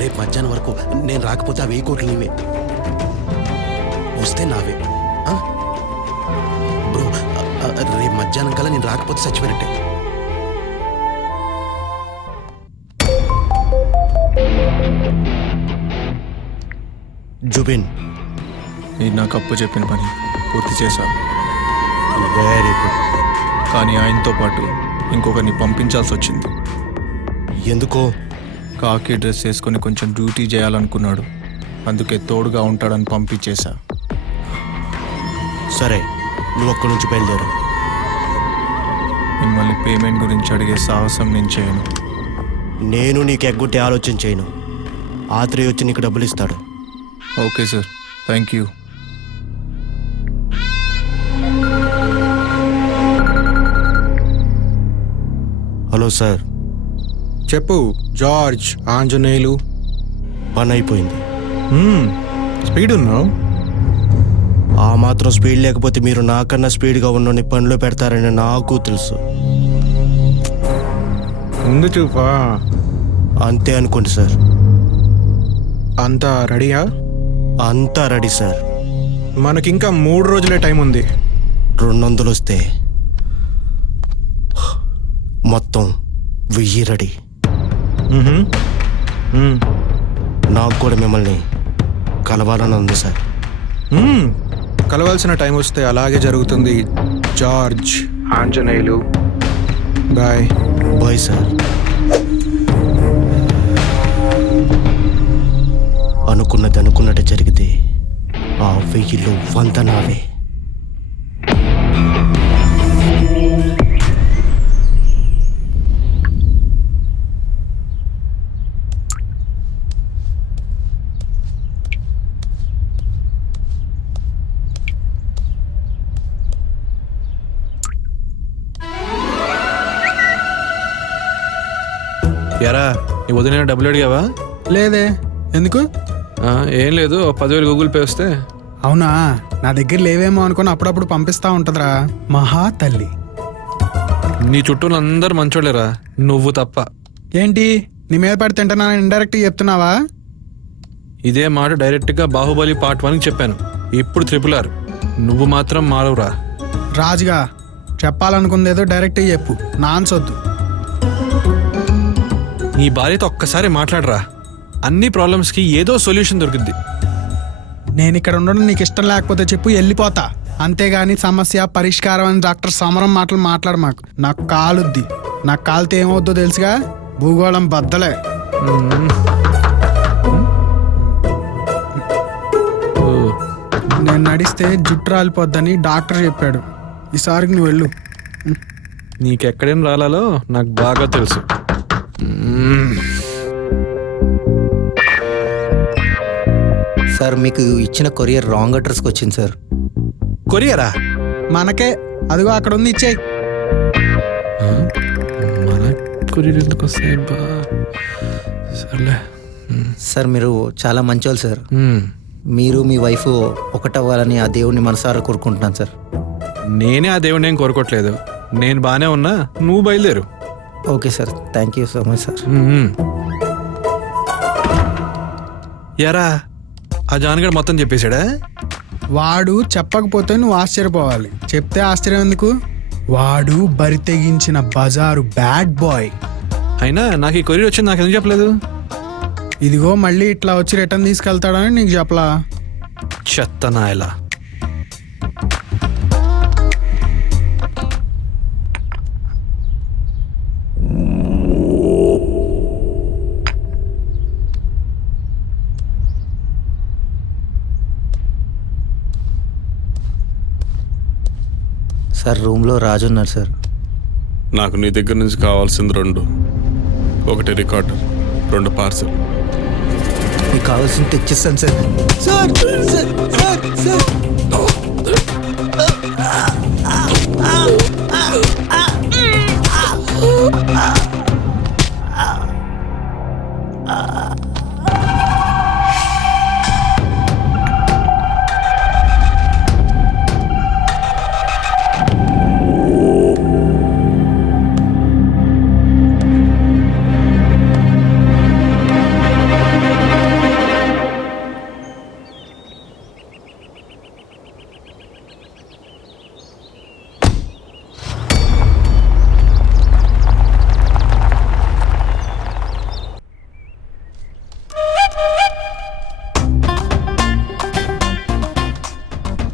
రేపు మధ్యాహ్నం వరకు నేను రాకపోతే ఆ 1000 కోట్లు నీవే, వస్తే నావే. బ్రో రేపు మధ్యాహ్నం కల్లా నేను రాకపోతే చచ్చిపోయినట్టే. జుబిన్, నేను నాకు అప్పు చెప్పిన పని పూర్తి చేశాను. Very good. కానీ ఆయనతో పాటు ఇంకొకరిని పంపించాల్సి వచ్చింది. ఎందుకో? కాకి డ్రెస్ వేసుకొని కొంచెం డ్యూటీ చేయాలనుకున్నాడు, అందుకే తోడుగా ఉంటాడని పంపించేశా. సరే, నువ్వు అక్కడి నుంచి బయలుదేరు. మిమ్మల్ని పేమెంట్ గురించి అడిగే సాహసం నేను చేయను. నేను నీకు ఎగ్గొట్టే ఆలోచన చేయను. ఆత్రేయ వచ్చి నీకు డబ్బులు ఇస్తాడు. Okay sir, thank you. Hello sir. చెప్పు జార్జ్ ఆంజనేయులు. పని అయిపోయింది. స్పీడ్ ఉన్నావు. ఆ మాత్రం స్పీడ్ లేకపోతే మీరు నాకన్నా స్పీడ్గా ఉన్నోని పనిలో పెడతారని నాకు తెలుసు. ముందు చూపా. అంతే అనుకోండి సార్. అంతా రెడీయా? అంతా రెడీ సార్. మనకింకా 3 రోజులే టైం ఉంది. 200 వస్తే మొత్తం 1000 రెడీ. నాకు కూడా మిమ్మల్ని కలవాలని ఉంది సార్. కలవాల్సిన టైం వస్తే అలాగే జరుగుతుంది George Anjaneyulu. Bye. Bye sir. అనుకున్నది అనుకున్నట్టు జరిగితే ఆ 1000లో 100 నావే. ఎరా నీ వదిలిన డబ్బులు అడిగావా? లేదే. ఎందుకు? ఏం లేదు, 10,000 గూగుల్ పే వస్తే. అవునా, నా దగ్గర లేవేమో అనుకుని అప్పుడప్పుడు పంపిస్తా ఉంటదిరా మహా తల్లి. నీ చుట్టూ అందరు మంచోళ్ళేరా, నువ్వు తప్ప. ఏంటి నీ మీద పడి తింటున్నా ఇండైరెక్ట్గా చెప్తున్నావా? ఇదే మాట డైరెక్ట్గా బాహుబలి పార్ట్ 1 చెప్పాను, ఇప్పుడు RRR. నువ్వు మాత్రం మారవురా. రాజుగా చెప్పాలనుకుందేదో డైరెక్ట్గా చెప్పు, నాన్సొద్దు. నీ భార్యతో ఒక్కసారి మాట్లాడరా, అన్ని ప్రాబ్లమ్స్కి ఏదో సొల్యూషన్ దొరికింది. నేను ఇక్కడ ఉండడం నీకు ఇష్టం లేకపోతే చెప్పు, వెళ్ళిపోతా. అంతేగాని సమస్య పరిష్కారం అని డాక్టర్ సమరం మాటలు మాట్లాడు మాకు. నాకు కాలుద్ది. నాకు కాలితే ఏమవుద్దో తెలుసుగా, భూగోళం బద్దలే. నేను నడిస్తే జుట్టు రాలిపోద్దని డాక్టర్ చెప్పాడు. ఈసారికి నువ్వు వెళ్ళు. నీకెక్కడేం రాలాలో నాకు బాగా తెలుసు. సార్, మీకు ఇచ్చిన కొరియర్ రాంగ్ అడ్రస్కి వచ్చింది సార్. కొరియరా? మనకే, అదిగో అక్కడ ఉంది, ఇచ్చేయి. మన కొరియర్ ఎందుకు వస్తాయి? సర్లే సార్, మీరు చాలా మంచోళ్ళు సార్. మీరు మీ వైఫ్ ఒకటవ్వాలని ఆ దేవుడిని మనసారా కోరుకుంటున్నాను సార్. నేనే ఆ దేవుడిని ఏం కోరుకోవట్లేదు, నేను బాగానే ఉన్నా, నువ్వు బయలుదేరు. Okay sir, thank you so much sir. ఎరా ఆ జాన్గడ్ మొత్తం చెప్పేశాడా? వాడు చెప్పకపోతే నువ్వు ఆశ్చర్యపోవాలి, చెప్తే ఆశ్చర్యం ఎందుకు? వాడు బరి తెగించిన బజారు బ్యాడ్ బాయ్. అయినా నాకు ఈ కొరియర్ వచ్చింది, నాకు ఎందుకు చెప్పలేదు? ఇదిగో మళ్ళీ ఇట్లా వచ్చి రిటర్న్ తీసుకెళ్తాడని నీకు చెప్పలా? చెత్తనా ఎలా? సార్, రూమ్లో రాజు ఉన్నారు సార్. నాకు నీ దగ్గర నుంచి కావాల్సింది 2. 1 రికార్డు, 2 పార్సల్. మీకు కావాల్సింది తెచ్చిస్తాను sir. Sir sir sir sir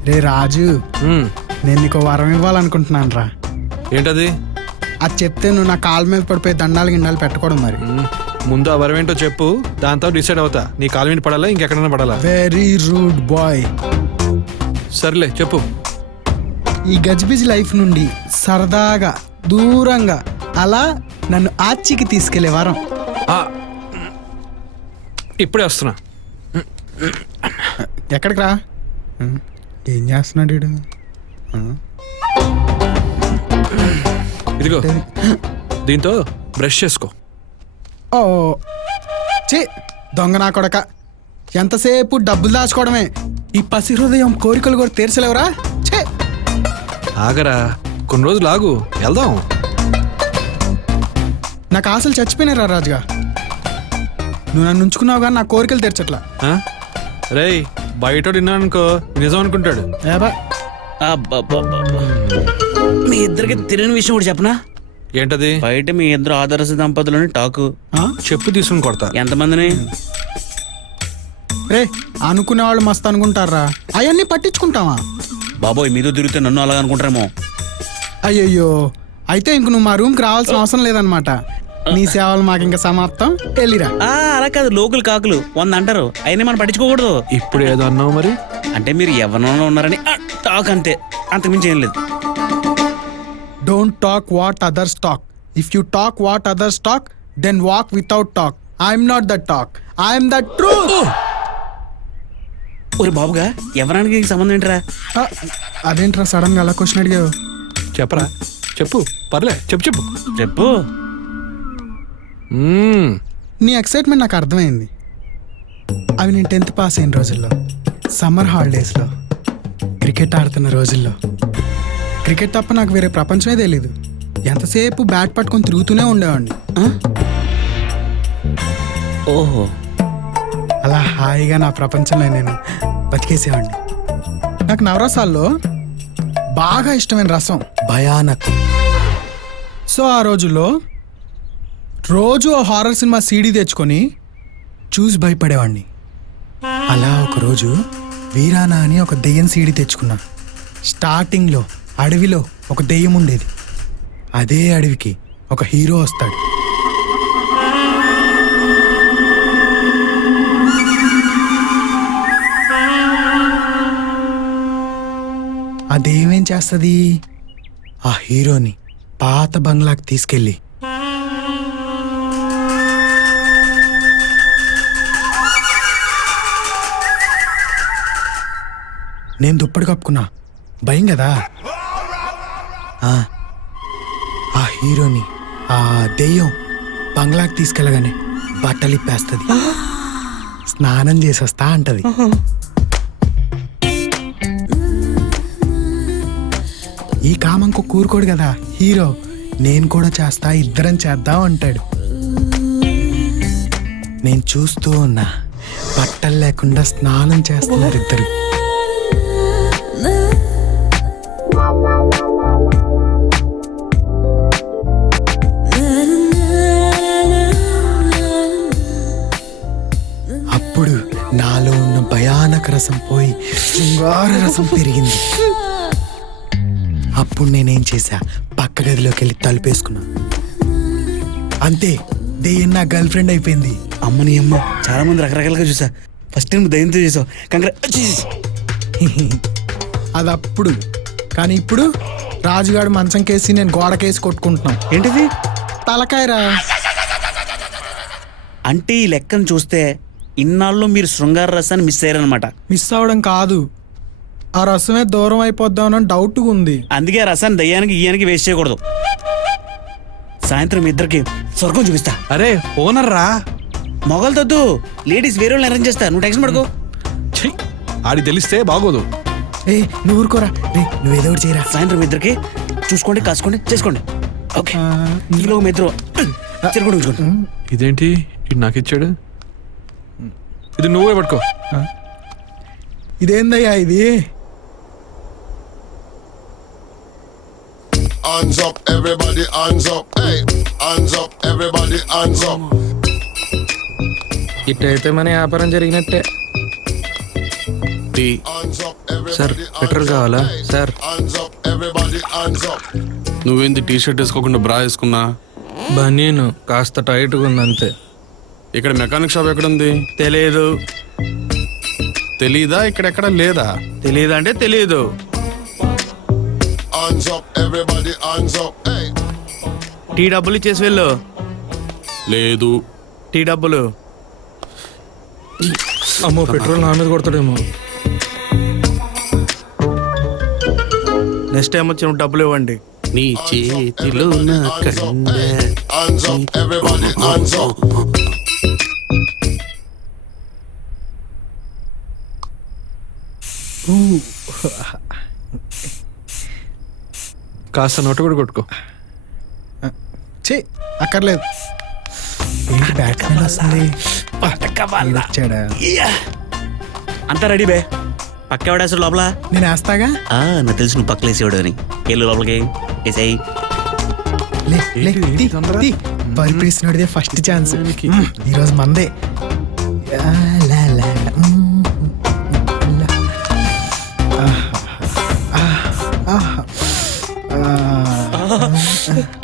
రే రాజు, మ్మ్. నేను నీకు వరం ఇవ్వాలనుకుంటున్నాను రా. ఏంటది? అది చెప్తే నువ్వు నా కాళ్ళ మీద పడిపోయి దండాలు గిండాలు పెట్టకూడదు మరి. మ్మ్. ముందు ఆ వరం ఏంటో చెప్పు, దాంతో డిసైడ్ అవుతా. నీ కాలు మీద పడాలా ఇంకెక్కడైనా పడాలా? Very rude boy. సర్లే చెప్పు. ఈ గజిబిజి లైఫ్ నుండి సరదాగా దూరంగా అలా నన్ను ఆచికి తీసుకెళ్లే వరం. ఆ, ఇప్పుడే వస్తున్నా. ఎక్కడికి రా? ఏం చేస్తున్నాడు వీడు? ఇదిగో దీంతో బ్రష్ చేసుకో. ఓ చి దొంగ నా కొడక, ఎంతసేపు డబ్బులు దాచుకోవడమే. ఈ పసి హృదయం కోరికలు కూడా తీర్చలేవురా. ఛే, ఆగరా, కొన్ని రోజులు ఆగు, వెళ్దాం. నాకు ఆశలు చచ్చిపోయినారా రాజుగా. నువ్వు నన్ను ఉంచుకున్నావు కానీ నా కోరికలు తీర్చట్లా. ఆ? రేయ్, బయట విన్నానుకో నిజం అనుకుంటాడు. ఏబా, మీ ఇద్దరికి తెలియని విషయం కూడా చెప్పనా? ఏంటది? బయట మీ ఇద్దరు ఆదర్శ దంపతులని టాకు. చెప్పు తీసుకుని కొడతా. ఎంతమందిని? రే అనుకునే వాళ్ళు మస్తు అనుకుంటారా, అవన్నీ పట్టించుకుంటావా? బాబోయ్, మీతో తిరిగితే నన్ను అలాగ అనుకుంటారేమో. అయ్యయ్యో, అయితే ఇంక నువ్వు మా రూమ్కి రావాల్సిన అవసరం లేదనమాట. నీ సేవలు మాకు ఇంకా సమాప్తం. వెళ్ళిరా. అలా కాదు, లోకల్ కాకులు 100 అంటారు, అయినా మనం పట్టించుకోకూడదు. ఇప్పుడు ఏదో అన్నావు మరి. అంటే మీరు ఎవరినో ఉన్నారని టాక్, అంతే, అంతకుమించి ఏం లేదు. Don't talk what others talk. If you talk what others talk, then walk without talk. I'm not the talk, I'm the truth. ఒరే బాబుగా, ఎవరానికి సంబంధం ఏంటరా? అదేంట్రా సడన్ గా అలా క్వశ్చన్ అడిగావు? చెప్పరా, చెప్పు, పర్లే, చెప్పు చెప్పు చెప్పు. నీ ఎక్సైట్మెంట్ నాకు అర్థమైంది. అవి నేను 10th పాస్ అయిన రోజుల్లో, సమ్మర్ హాలిడేస్లో, క్రికెట్ ఆడుతున్న రోజుల్లో. క్రికెట్ తప్ప నాకు వేరే ప్రపంచమే తెలీదు. ఎంతసేపు బ్యాట్ పట్టుకొని తిరుగుతూనే ఉండేవాడిని. ఓహో, అలా హాయిగా నా ప్రపంచంలో నేను బతికేసేవాడిని. నాకు నవరసాల్లో బాగా ఇష్టమైన రసం భయానక్. సో ఆ రోజుల్లో రోజు ఆ హారర్ సినిమా సీడీ తెచ్చుకొని చూసి భయపడేవాడిని. అలా ఒకరోజు వీరానా అని ఒక దెయ్యం సీడీ తెచ్చుకున్నా. స్టార్టింగ్లో అడవిలో ఒక దెయ్యం ఉండేది. అదే అడవికి ఒక హీరో వస్తాడు. ఆ దెయ్యం ఏం చేస్తుంది? ఆ హీరోని పాత బంగ్లాకి తీసుకెళ్ళి నేను దుప్పటి కప్పుకున్నా, భయం కదా. ఆ హీరోని ఆ దెయ్యం బంగ్లాకి తీసుకెళ్ళగానే బట్టలు ఇప్పేస్తుంది, స్నానం చేసొస్తా అంటది. ఈ కామంకు కూరుకోడు కదా హీరో, నేను కూడా చేస్తా, ఇద్దరం చేద్దాం అంటాడు. నేను చూస్తూ ఉన్నా, బట్టలు లేకుండా స్నానం చేస్తున్నారు ఇద్దరు. అప్పుడు నాలో ఉన్న భయానక రసం పోయి శృంగార రసం పెరిగింది. అప్పుడు నేనేం చేశా, పక్క గదిలోకి వెళ్ళి తలుపేసుకున్నా. అంతే, దెయ్యం నా గర్ల్ ఫ్రెండ్ అయిపోయింది. అమ్మని అమ్మ, చాలా మంది రకరకాలుగా చూసా. ఫస్ట్ టైం దయ్యంతో చేసావు, అది అప్పుడు. కానీ ఇప్పుడు రాజుగాడు మంచం కేసి నేను గోడకేసి కొట్టుకుంటున్నాను. ఏంటిది? తలకాయరా. అంటే ఈ లెక్కను చూస్తే ఇన్నాళ్ళు మీరు శృంగార రసాన్ని మిస్ అయ్యారనమాట. మిస్ అవడం కాదు, ఆ రసమే దూరం అయిపోద్దామని డౌట్గా ఉంది. అందుకే ఆ రసాన్ని దయ్యానికి ఈయానికి వేస్ట్ చేయకూడదు. సాయంత్రం మీ ఇద్దరికి స్వర్గం చూపిస్తా. అరే ఓనర్ రా. మొగలతోద్దు, లేడీస్ వేరే వాళ్ళని అరేంజ్ చేస్తా, నువ్వు టెన్షన్ పడుకో. ఛీ, ఆడికి తెలిస్తే బాగోదు. ఏ నువ్వు ఊరుకోరా, నువ్వేదో ఒకటి చేయరా. సాయంత్రం మీ ఇద్దరికి చూసుకోండి, కాసుకోండి, చేసుకోండి. ఓకే, ఈలో మీ ఇద్దరు తిరుగుడు ఉంచుకోండి. ఇదేంటి ఇది నాకు ఇచ్చాడు? ఇది నువ్వే పట్టుకో. ఇదేందయ్యా ఇది? Hands up, everybody, hands up. Hey, hands up, everybody, hands up. ఇట్టయితే మన వ్యాపారం జరిగినట్టే. టీ Hands up, everybody. Sir petrol కావాలా sir? Hands up, everybody, hands up. నువ్వేంది టీ షర్ట్ వేసుకోకుండా బ్రా వేసుకున్నా? బనీను కాస్త టైట్గా ఉంది అంతే. ఇక్కడ మెకానిక్ షాప్ ఎక్కడుంది? తెలియదు. తెలీదా? ఇక్కడెక్కడ లేదా? తెలియదు అంటే తెలియదు. Hands up, everybody, hands up. Hey. Tea డబ్బులు ఇచ్చేసి వెళ్ళు. లేదు. టీ డబ్బులు. అమ్మో పెట్రోల్ నా మీద కొడతాడేమో. నెక్స్ట్ టైం వచ్చిన డబ్బులు ఇవ్వండి. నీ చేతిలో నా కండ. Hands up, everybody, hands up. కాస్త నోట కూడా కొట్టుకో. చే అక్కర్లేదు. ఏంటి బ్యాట్ వస్తుంది? వచ్చాడా? అంతా రెడీ బే. పక్క ఎవడేసాడు లోపల? నేను వేస్తాగా. నాకు తెలుసు నువ్వు పక్కన వేసేవాడు అని. వెళ్ళు లోపలికి వేసాయి. పరిపేసినోడిదే ఫస్ట్ ఛాన్స్. ఈరోజు మందే.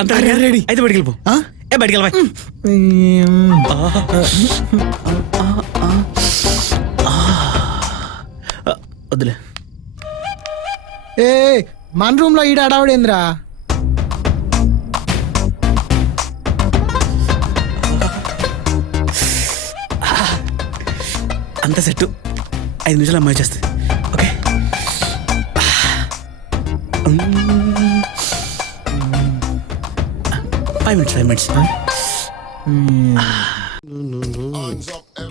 అంతా రెడీ అయితే బయటికి వెళ్ళిపో. బయటికి వెళ్ళిపో. వద్దులే. ఏ మన రూమ్ లో ఈడ అడావుడేంద్రా? అంత సెట్. 5 నిమిషాలు అమ్మాయి చేస్తుంది. ఓకే. 5 minutes.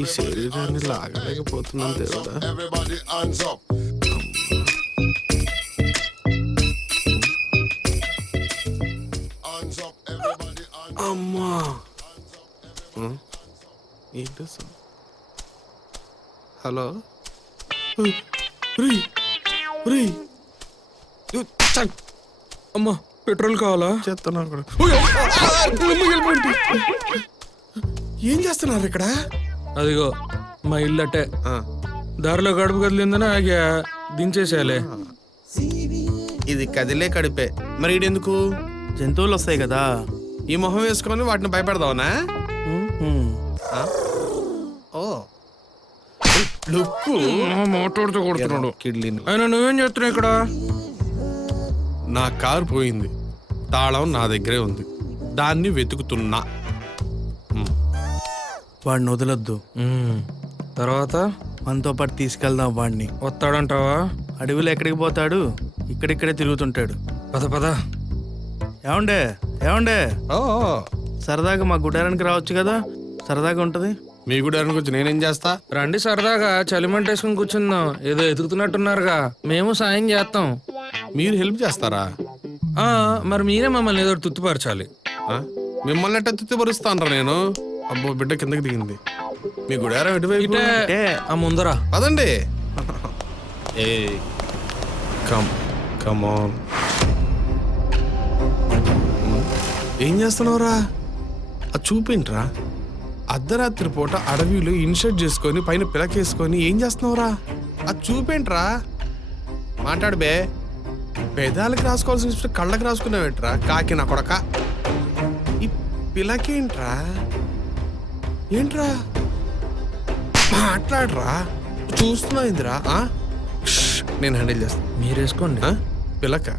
ఈ శరీరాన్ని లాగలేకపోతున్నాను దేవుడా. Everybody, hands up. Hands up, everybody, hands up. అమ్మా ఏంటి సార్? హలో. అమ్మా పెట్రోల్ కావాలా? చెప్తున్నా కూడా. ఏం చేస్తున్నారు ఇక్కడ? అదిగో మా ఇల్లు అట్టే. దారిలో గడుపు కదిలిందని ఆగా దించేసేయాలి. ఇది కదిలే కడిపే. మరి ఈడెందుకు? జంతువులు వస్తాయి కదా. ఈ మొహం వేసుకొని వాటిని భయపెడదావునా? ఓ లుక్కు మాట్లాడుతూ కొడుతున్నాడు. కిడ్లీని. అయినా నువ్వేం చేస్తున్నావు ఇక్కడ? నా కారు పోయింది. తాళం నా దగ్గరే ఉంది. దాన్ని వెతుకుతున్నా. వాడిని వదలొద్దు. తర్వాత మనతో పాటు తీసుకెళ్దాం వాడిని. వస్తాడంటావా? అడవిలో ఎక్కడికి పోతాడు? ఇక్కడిక్కడే తిరుగుతుంటాడు. పద పద. ఏమండే ఏమండే ఓ సరదాగా మా గుడారానికి రావచ్చు కదా. సరదాగా ఉంటది. మీ కూడా గురించి నేనేం చేస్తా? రండి సరదాగా చలిమంట వేసుకుని కూర్చుందాం. ఏదో ఎదుగుతున్నట్టున్నారుగా. మేము సాయం చేస్తాం. మీరు హెల్ప్ చేస్తారా? మరి మీరే మమ్మల్ని ఏదో తుత్తుపరచాలి. మిమ్మల్ని ఎట్ట తిత్తిపరుస్తానరా నేను? అబ్బో బిడ్డ కిందకి దిగింది. మీ గుడారం ఎటువైపు? ఇటే ఆ ముందరా. పదండి. ఏ కమ్ ఆన్. ఏం చేస్తున్నావురా? అది చూపింట్రా. అర్ధరాత్రి పూట అడవిలో ఇన్షర్ట్ చేసుకొని పైన పిలకేసుకొని ఏం చేస్తున్నావురా? అది చూపేంట్రా. మాట్లాడు బే. పెదాలకు రాసుకోవాల్సిన కళ్ళకి రాసుకున్నావేంట్రా? కాకి నా కొడక. ఈ పిలకేంట్రా? ఏంట్రా మాట్లాడరా. చూస్తున్నా ఇందిరా. నేను హ్యాండిల్ చేస్తాను. మీరు వేసుకోండి. పిలక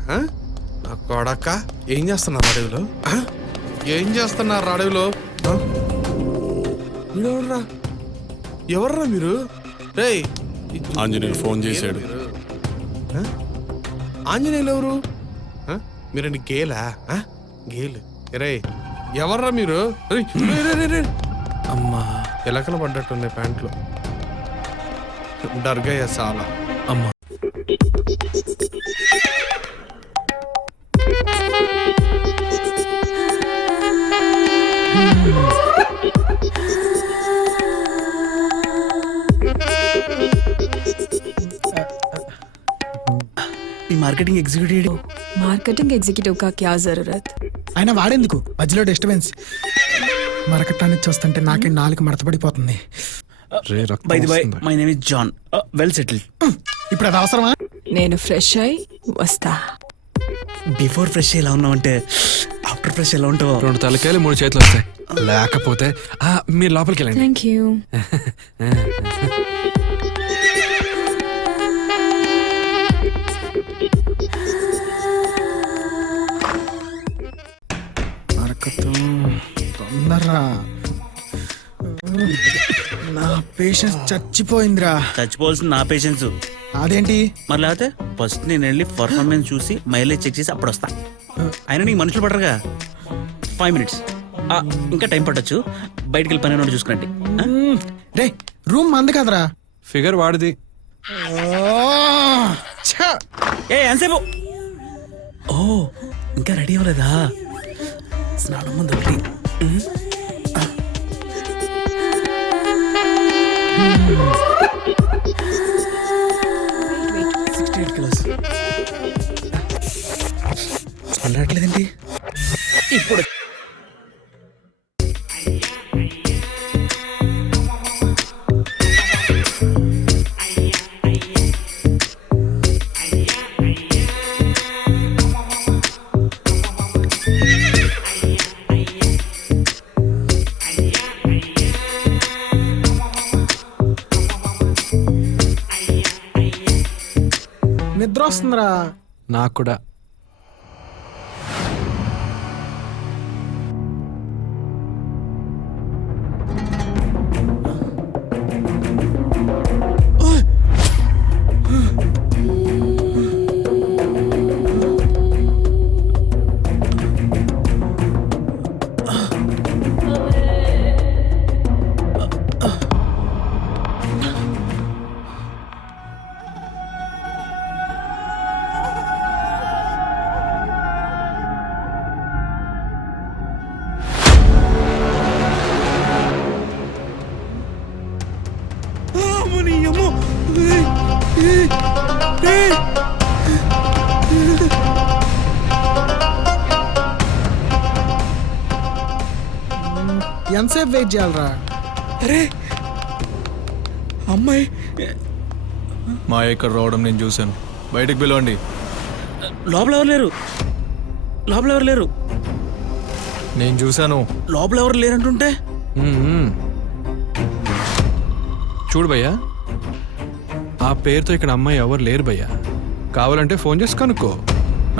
నా కొడక. ఏం చేస్తున్నారు అడవిలో? ఏం చేస్తున్నారు అడవిలో? ఎవర్రా మీరు? రేయ్ ఆంజనేయులు ఫోన్ చేశాడు. ఆంజనేయులు ఎవరు? మీరండి గేలా? గేలు. రే ఎవర్రా మీరు? అమ్మా ఎలకలు పడ్డట్టున్నాయి ప్యాంట్లో. డర్గయ్య చాలా. అమ్మా मार्केटिंग एग्जीक्यूटिव मार्केटिंग एग्जीक्यूटिव का क्या जरूरत? ఆయన వాడేందుకు మధ్యలో డిస్టర్బెన్స్. మరకటాన్ని చూస్తుంటే నాకే నాలుగు మడతపడిపోతుంది. By the way, my name is John. Well settled. ఇప్పుడు అది అవసరమా? నేను ఫ్రెష్ అయి వస్తా. బిఫోర్ ఫ్రెష్ ఎలా ఉన్నావంటే ఆఫ్టర్ ఫ్రెష్ ఎలా ఉంటావు? 2 తలకాయలు 3 చేతులు వస్తాయి. లేకపోతే మీరు లోపలికి వెళ్ళండి. Thank you. తొందరరా, నా పేషెన్స్ చచ్చిపోయిందిరా. చచ్చిపోవాల్సింది నా పేషెన్స్. అదేంటి? మరి లేకపోతే ఫస్ట్ నేను వెళ్ళి పర్ఫార్మెన్స్ చూసి మైలేజ్ చెక్ చేసి అప్పుడు వస్తా. అయినా నీకు మనుషులు పడరుగా. 5 minutes. ఇంకా టైం పట్టొచ్చు. బయటికి వెళ్ళి పని చూసుకురండి. రే, రూమ్ మంది కదరా. ఫిగర్ వాడిది. ఏ ఎంతసేపు? ఓ ఇంకా రెడీ అవ్వలేదా? స్నానం ముందు ఒకటి. రావట్లేదండి ఇప్పుడు. నిద్ర వస్తుందిరా. నాకు కూడా. ఎంతసేపు వెయిట్ చేయాలరా? అరే అమ్మాయి మా ఇక్కడ రావడం నేను చూశాను. బయటికి పిలవండి. లోపల ఎవరు లేరు. లోపల ఎవరు లేరు. నేను చూశాను. లోపల ఎవరు లేరంటుంటే చూడు భయ్యా, ఆ పేరుతో ఇక్కడ అమ్మాయి ఎవరు లేరు భయ్యా. కావాలంటే ఫోన్ చేసి కనుక్కో.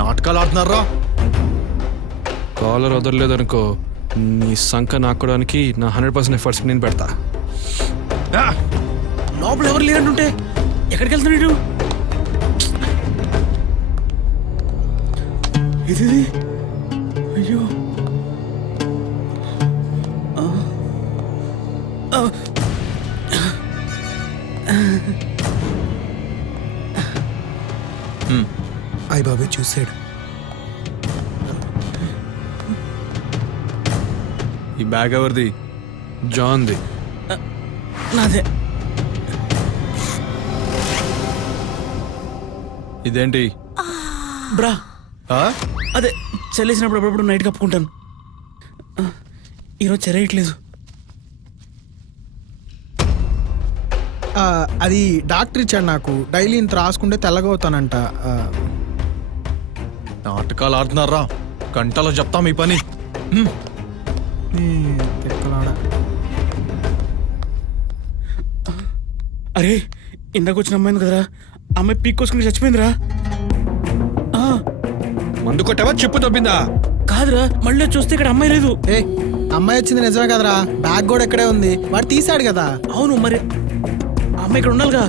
నాటకాలు ఆడుతున్నారా? కాలర్ వదలలేదనుకో, నీ సంఖ నాకోడానికి నా 100% ఎఫర్ట్స్ నేను పెడతా. లోపల ఎవరు లేరంటుంటే ఎక్కడికి వెళ్తున్నాడు? ఇది అయ్యో. అయ్య బాబాయ్ చూసాడు. ఈ బ్యాగ్ ఎవరిది? జాన్ది. నాదే. ఇదేంటి? బ్రా. అదే చల్లేసినప్పుడు అప్పుడప్పుడు నైట్ కప్పుకుంటాను. ఈరోజు చెరేయట్లేదు. అది డాక్టర్ ఇచ్చాడు నాకు. డైలీ ఇంత రాసుకుంటే తెల్లగవుతానంట. నాటకాలు ఆడుతున్నారా? గంటలో చెప్తాం ఈ పని. అరే ఇందాక వచ్చిన అమ్మాయింది కదరా, అమ్మాయి పీక్ కోసుకుని చచ్చిపోయిందిరా. మందు కొట్టావా? చెప్పు తప్పిందా? కాదురా, మళ్ళీ చూస్తే ఇక్కడ అమ్మాయి లేదు. ఏ, అమ్మాయి వచ్చింది నిజమే కదరా. బ్యాగ్ కూడా ఇక్కడే ఉంది. వాడు తీసాడు కదా. అవును, మరి అమ్మాయి ఇక్కడ ఉండాలిగా.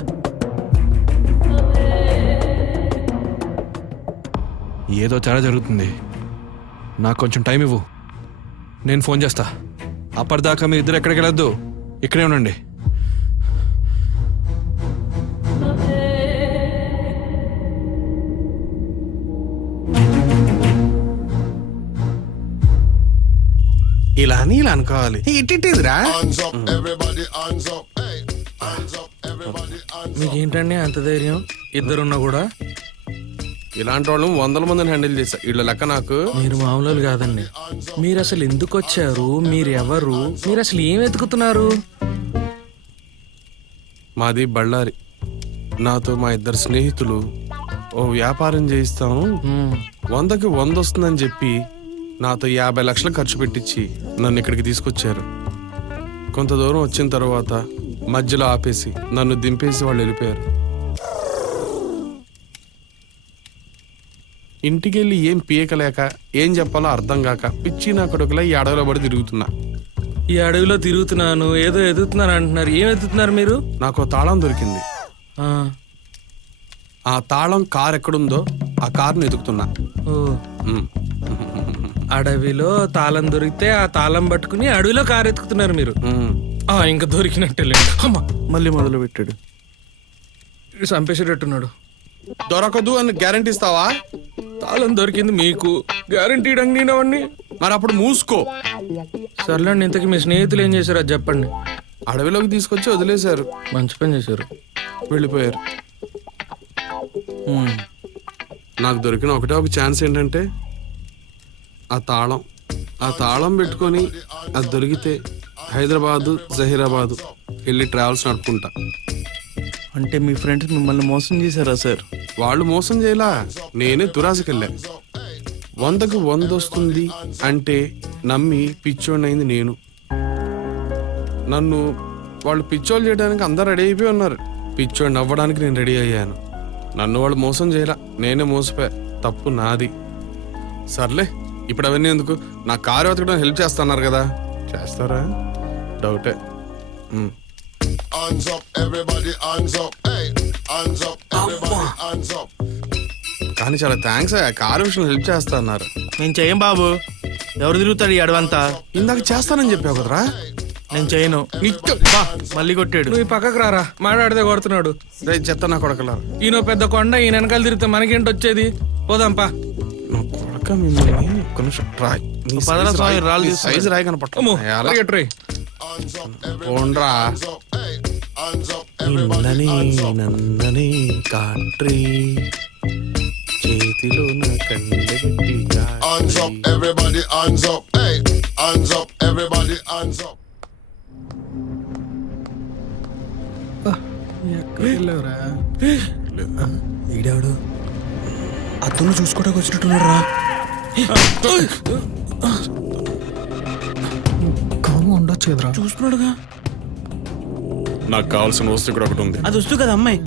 ఏదో తేడా జరుగుతుంది. నాకు కొంచెం టైం ఇవ్వు, నేను ఫోన్ చేస్తా. అప్పటిదాకా మీరు ఇద్దరు ఎక్కడికి వెళ్ళొద్దు, ఇక్కడే ఉండండి. ఇలా అని ఇలా అనుకోవాలి. ఇట్టిరా Hands up, everybody, hands up. Hey, hands up, everybody, hands up. మీకేంటండి అంత ధైర్యం? ఇద్దరున్నా కూడా ఇలాంటి వాళ్ళు 100 మందిని హ్యాండిల్ చేశా. వీళ్ళ లెక్క నాకు. మీరు మామూలు కాదండి. మీరు అసలు ఎందుకు వచ్చారు? మీరు ఎవరు? మీరు అసలు ఏం వెతుకుతున్నారు? మాది బళ్ళారి. నాతో మా 2 స్నేహితులు ఓ వ్యాపారం చేయిస్తాను, 100కి 100 వస్తుందని చెప్పి నాతో 50 లక్షలు ఖర్చు పెట్టించి నన్ను ఇక్కడికి తీసుకొచ్చారు. కొంత దూరం వచ్చిన తర్వాత మధ్యలో ఆపేసి నన్ను దింపేసి వాళ్ళు వెళ్ళిపోయారు. ఇంటికి వెళ్ళి ఏం పీకలేక ఏం చెప్పాలో అర్థం కాక పిచ్చి నా కొడుకులా ఈ అడవిలో పడి తిరుగుతున్నా. ఈ అడవిలో తిరుగుతున్నాను ఏదో ఎదుగుతున్నాను అంటున్నారు. ఏం ఎదుగుతున్నారు మీరు? నాకు తాళం దొరికింది. ఆ, ఆ తాళం కార్ ఎక్కడుందో ఆ కార్ను ఎదుగుతున్నా. ఓ, ఉమ్. అడవిలో తాళం దొరికితే ఆ తాళం పట్టుకుని అడవిలో కారు ఎత్తుకుతున్నారు మీరు. ఉమ్. ఇంకా దొరికినట్టే లేదు. అమ్మా, మళ్ళీ మొదలు పెట్టాడు. ఇటు చంపేసేటట్టున్నాడు. దొరకదు అని గ్యారంటీ ఇస్తావా? తాళం దొరికింది మీకు, గ్యారంటీ నేనవన్నీ. మరి అప్పుడు మూసుకో. సర్లేండి, ఇంతకీ మీ స్నేహితులు ఏం చేశారు అది చెప్పండి. అడవిలోకి తీసుకొచ్చి వదిలేశారు, మంచి పని చేశారు. వెళ్ళిపోయారు. నాకు దొరికిన ఒకటే ఒక ఛాన్స్ ఏంటంటే ఆ తాళం పెట్టుకొని అది దొరికితే హైదరాబాదు జహీరాబాదు వెళ్ళి ట్రావెల్స్ నడుపుకుంటా. అంటే మీ ఫ్రెండ్స్ మిమ్మల్ని మోసం చేశారా సార్? వాళ్ళు మోసం చేయలా, నేనే దురాశకెళ్ళా. 100కి 100 వస్తుంది అంటే నమ్మి పిచ్చోడినైంది నేను. నన్ను వాళ్ళు పిచ్చోళ్ళు చేయడానికి అందరు రెడీ అయిపోయి ఉన్నారు. పిచ్చోడిని అవ్వడానికి నేను రెడీ అయ్యాను. నన్ను వాళ్ళు మోసం చేయలా, నేనే మోసపోయా. తప్పు నాది. సర్లే, ఇప్పుడు అవన్నీ ఎందుకు? నా కారు వెతకడం హెల్ప్ చేస్తున్నారు కదా, చేస్తారా? డౌటే. Hands up, everybody, hands up. Hey, hands up, everybody, hands up. కానీ చాలా థ్యాంక్స్, కారు విషయంలో హెల్ప్ చేస్తా అన్నారు. నేను చెయ్యం బాబు. ఎవరు తిరుగుతాడు ఈ అడవంతా? ఇందాక చేస్తానని చెప్పావు కదరా. నేను చేయను. మళ్ళీ కొట్టాడు. నువ్వు ఈ పక్కకు రారా, మాట్లాడితే కొడుతున్నాడు. చెత్త నా కొడకలా. ఈయన పెద్ద కొండ, ఈయన వెనకాల తిరిగితే మనకేంటి వచ్చేది? పోదాంపా. నా కొడక మిమ్మల్ని ఒక్క నిమిషం రాయ్. నీ పదరా సైజు స్వామి, రాయ్. రాళ్ళు నీ తీసుకురా. సైజు రాయి అమ్మో, కనపట్ట. పరిగెట్టురే. Hands up, everybody, పోండ్రా. hands up. Hey, hands up, everybody, నిన్ననే hands up. నన్ననే కాట్రీ చేతిలో నా కండబెట్టి Hands up, everybody, hands up. Hey, hands up, everybody, hands up. వెళ్ళవరా ఈడాడు అతను చూసుకోవడానికి వచ్చినట్టున్నాడు రా. కాము ఉండొచ్చు కదరా. చూస్తున్నాడుగా. నాకు కావాల్సిన వస్తువు ఇక్కడ ఒకటి ఉంది. అది వస్తూ కదా అమ్మాయి.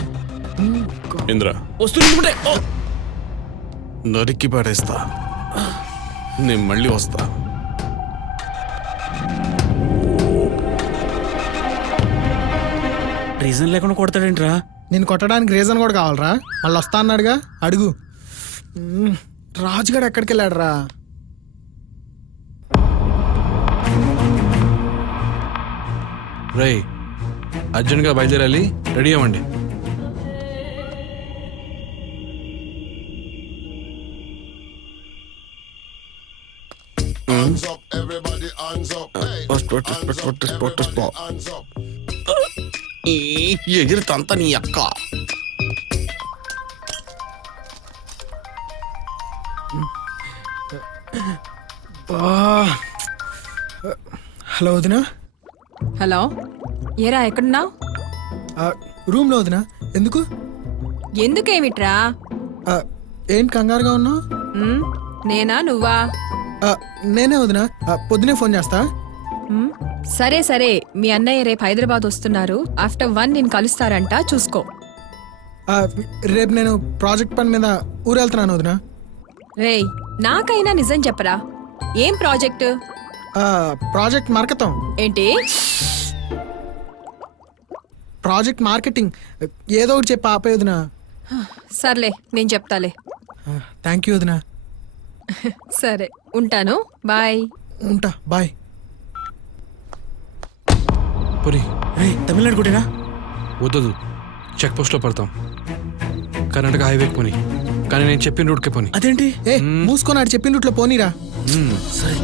ఇంద్ర, వస్తుంటే నరికి పడేస్తా. నేను మళ్ళీ వస్తా. రీజన్ లేకుండా కొడతాడేంట్రా? నేను కొట్టడానికి రీజన్ కూడా కావాలరా? మళ్ళీ వస్తా అన్నాడుగా, అడుగు. రాజుగాడు ఎక్కడికి వెళ్ళాడు రా? రేయ్, అర్జెంట్గా బయలుదేరాలి, రెడీ అవ్వండి. Hands up, everybody, hands up. Hey, hands up. ఎగిరితంత నీ అక్క. హలో వదినా. హలో, ఏరా ఎక్కడున్నావు? రూమ్లో వదినా. ఎందుకు? ఎందుకేమిట్రా? ఏంటి కంగారుగా ఉన్నావు? నేనా నువ్వా? నేనే వదినా. పొద్దునే ఫోన్ చేస్తా. సరే సరే, మీ అన్నయ్య రేపు హైదరాబాద్ వస్తున్నారు. ఆఫ్టర్ 1 నేను కలుస్తారంట, చూసుకో. రేపు నేను ప్రాజెక్ట్ పని మీద ఊరు వెళ్తున్నాను వదినా. రేయ్, నాకైనా నిజం చెప్పరా, ఏం ప్రాజెక్టు? ప్రాజెక్ట్ మార్కెతం. ఏంటి? Project marketing. ఏదో ఒకటి చెప్పి ఆపే వదినా. సర్లే, నేను చెప్తాలే. థ్యాంక్ యూ వదినా. సరే, ఉంటాను. బాయ్. ఉంటా, బాయ్. పోనీ తమిళనాడు కొట్టేనా? వద్దదు, చెక్ పోస్ట్లో పడతాం. కర్ణాటక హైవేకి పోనీ, కానీ నేను చెప్పిన రూట్కే పోనీ. అదేంటి? ఏ మూసుకొని ఆడు చెప్పిన రూట్లో పోనీరా. మ్మ్. సరే.